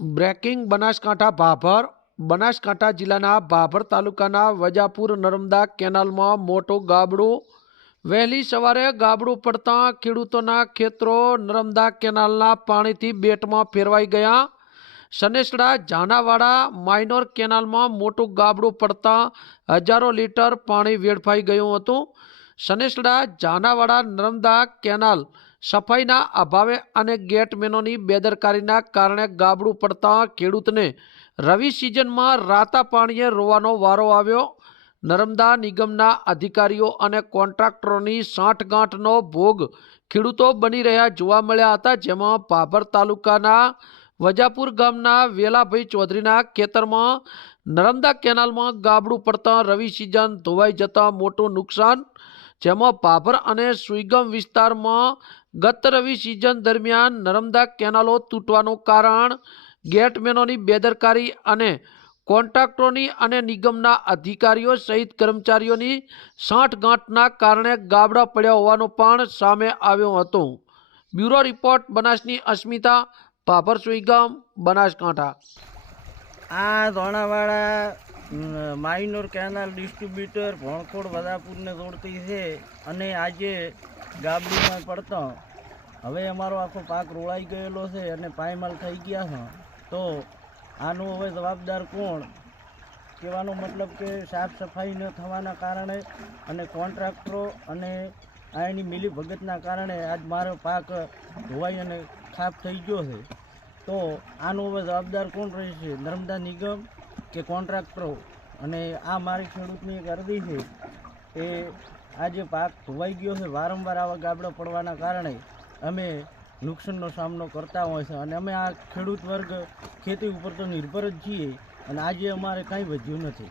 Breaking Banaskantha Bhabhar. Banaskantha જિલ્લાના ભાભર તાલુકાના વજાપુર નર્મદા કેનાલમાં મોટું ગાબડું. વહેલી સવારે ગાબડું પડતાં ખેડૂતોના ખેતરો નર્મદા કેનાલના પાણીથી બેટમાં ફેરવાઈ ગયા. સનેસડા જાનાવાડા માઇનોર કેનાલમાં મોટું ગાબડું પડતાં હજારો લીટર પાણી વેડફાઈ ગયું હતું. સનેસડા જાનાવાડા નર્મદા કેનાલ સફાઈના અભાવે અને ગેટમેનોની બેદરકારીના કારણે ગાબડું પડતા ખેડૂતને રવિ સિઝનમાં રાતા પાણીએ રોવાનો વારો આવ્યો. નર્મદા નિગમના અધિકારીઓ અને કોન્ટ્રાક્ટરોની સાંઠગાંઠનો ભોગ ખેડૂતો બની રહ્યા જોવા મળ્યા હતા, જેમાં ભાભર તાલુકાના વજાપુર ગામના વેલાભાઈ ચૌધરીના ખેતરમાં નર્મદા કેનાલમાં ગાબડું પડતાં રવિ સિઝન ધોવાઈ જતાં મોટું નુકસાન, જેમાં ભાભર અને સુઈગમ વિસ્તારમાં ગત રવિ સિઝન દરમિયાન નર્મદા કેનાલો તૂટવાનું કારણ ગેટમેનોની બેદરકારી અને કોન્ટ્રાક્ટરોની અને નિગમના અધિકારીઓ સહિત કર્મચારીઓની સાંઠગાંઠના કારણે ગાબડા પડ્યા હોવાનું પણ સામે આવ્યું હતું. બ્યુરો રિપોર્ટ, બનાસની અસ્મિતા, ભાભર સુઈગામ, બનાસકાંઠા. આ ધોણાવાળા માઇનોર કેનાલ ડિસ્ટ્રીબ્યુટર, ભણખોડ, વદાપુરને જોડતી છે અને આજે ગાબડીમાં પડતો. હવે અમારો આખો પાક રોળાઈ ગયેલો છે અને પાયમાલ થઈ ગયા છે. તો આનું હવે જવાબદાર કોણ? કહેવાનો મતલબ કે સાફ સફાઈ ન થવાના કારણે અને કોન્ટ્રાક્ટરો અને આ એની મિલી ભગતના કારણે આજ મારો પાક ધોવાઈ અને ખાપ થઈ ગયો છે. તો આનો હવે જવાબદાર કોણ રહેશે? નર્મદા નિગમ કે કોન્ટ્રાક્ટરો? અને આ મારી ખેડૂતની એક અરજી છે એ આજે પાક ધોવાઈ ગયો છે. વારંવાર આવા ગાબડા પડવાના કારણે અમે નુકસાનનો સામનો કરતા હોય છે અને અમે આ ખેડૂત વર્ગ ખેતી ઉપર તો નિર્ભર જ છીએ અને આજે અમારે કાંઈ વધ્યું નથી.